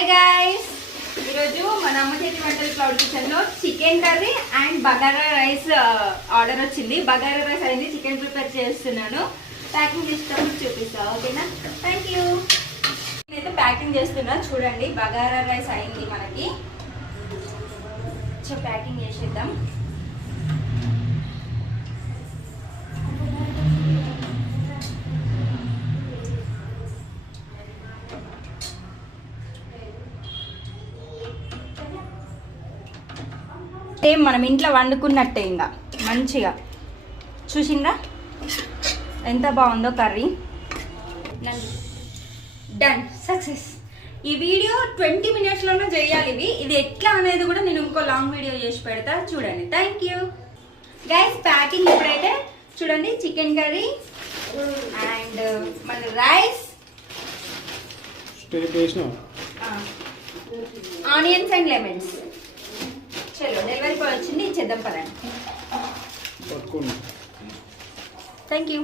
Hi guys, ఈరోజు మన అమ్మ చేతి వంటల క్లౌడ్ కిచెన్లో chicken curry and bagara rice order వచ్చింది. బగారా రైస్ అయింది, చికెన్ ప్రిపేర్ చేస్తున్నాను. ప్యాకింగ్ చేసేటప్పుడు చూపిస్తా, ఓకేనా? Thank you. నేనైతే ప్యాకింగ్ చేస్తున్నా, చూడండి. బగారా రైస్ అయింది మనకి. సో ప్యాకింగ్ చేసేద్దాం. సేమ్ మనం ఇంట్లో వండుకున్నట్టే, ఇంకా మంచిగా చూసిందా ఎంత బాగుందో కర్రీ. Done, success. ఈ వీడియో 20 minutesలోనే చేయాలి. ఇది ఎట్లా అనేది కూడా నేను ఇంకో లాంగ్ వీడియో చేసి పెడతా, చూడండి. Thank you guys. ప్యాకింగ్ ఇప్పుడైతే చూడండి, చికెన్ కర్రీ అండ్ మన రైస్, ఆనియన్స్ అండ్ లెమన్స్. చలో, డెలివరీ బాయ్ వచ్చింది, ఇచ్చేద్దాం పదండి. Thank you.